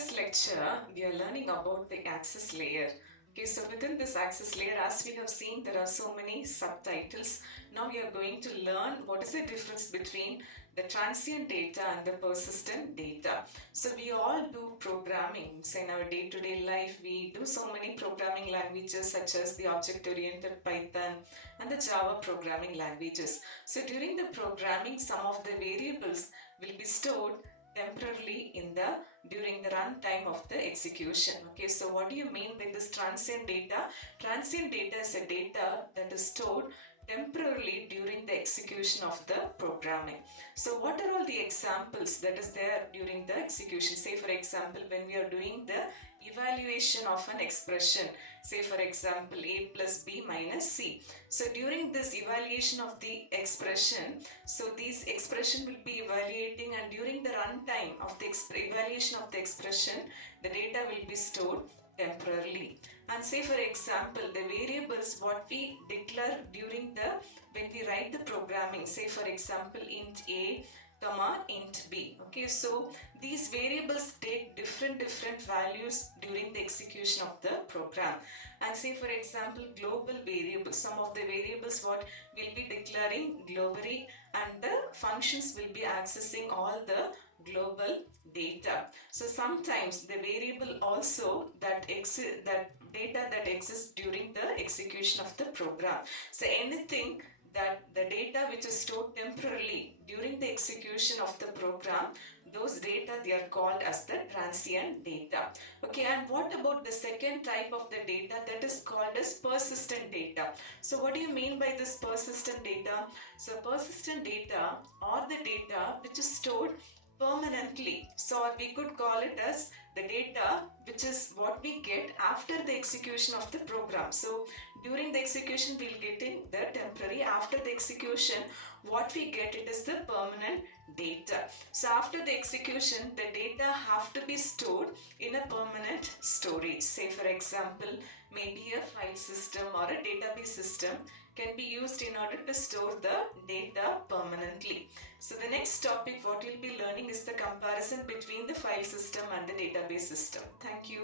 this lecture, we are learning about the access layer. Okay, so within this access layer, as we have seen, there are so many subtitles. Now we are going to learn what is the difference between the transient data and the persistent data. So we all do programming. So in our day-to-day life, we do so many programming languages such as the object-oriented Python and the Java programming languages. So during the programming, some of the variables will be stored temporarily during the runtime of the execution. Okay, so what do you mean by this transient data? Transient data is a data that is stored temporarily during the execution of the programming. So what are all the examples that is there during the execution? Say for example, when we are doing the evaluation of an expression, say for example a plus b minus c. So during this evaluation of the expression, so these expression will be evaluating, and during the runtime of the evaluation of the expression, the data will be stored temporarily. And say for example, the variables what we declare during when we write the programming, say for example int a comma int b. Okay, so these variables take different values during the execution of the program. And say for example global variables, some of the variables what will be declaring globally, and the functions will be accessing all the global data. So sometimes the variable also that data that exists during the execution of the program. So anything that the data which is stored temporarily during the execution of the program, those data they are called as the transient data. Okay, and what about the second type of the data that is called as persistent data? So what do you mean by this persistent data? So persistent data or the data which is stored permanently. So we could call it as the data which is what we get after the execution of the program. So during the execution we'll get in the temporary, after the execution what we get it is the permanent data. So after the execution the data have to be stored in a permanent storage. Say for example maybe a file system or a database system can be used in order to store the data permanently. So the next topic what you'll be learning is the comparison between the file system and the database system. Thank you.